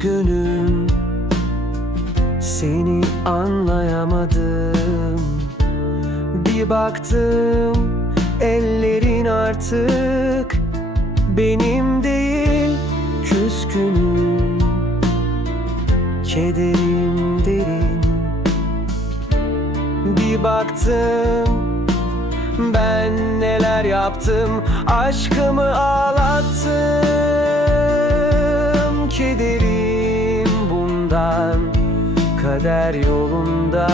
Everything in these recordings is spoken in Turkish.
Üzgünüm. Seni anlayamadım. Bir baktım Ellerin artık Benim değil Küskünüm. Kederim derin. Bir baktım ben neler yaptım Aşkımı ağlattım. Kederim bundan Kader yolundan.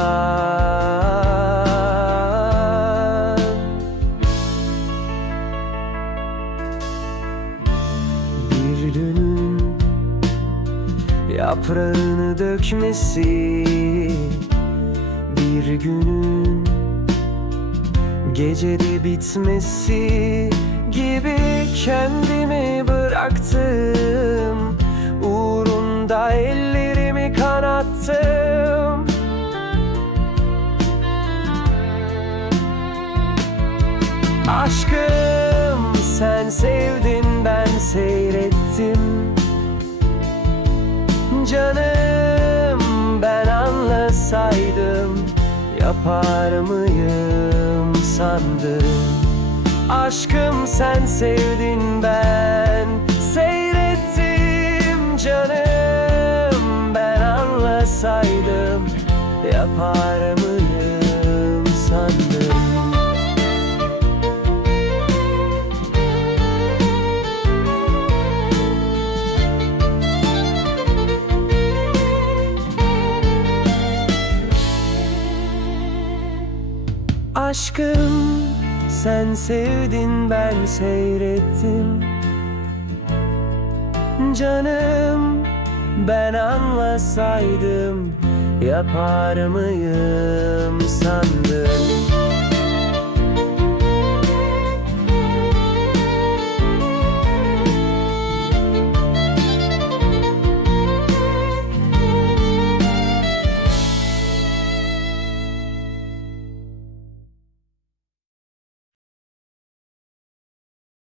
Bir dünün Yaprağını dökmesi Bir günün Gecede bitmesi gibi kendimi bıraktım Aşkım sen sevdin ben seyrettim. Canım ben anlasaydım Yapar mıyım sandım Aşkım sen sevdin ben Seyrettim. Canım Ben anlasaydım Yapar mıyım Aşkım sen sevdin ben seyrettim. Canım ben anlasaydım Yapar mıyım sandım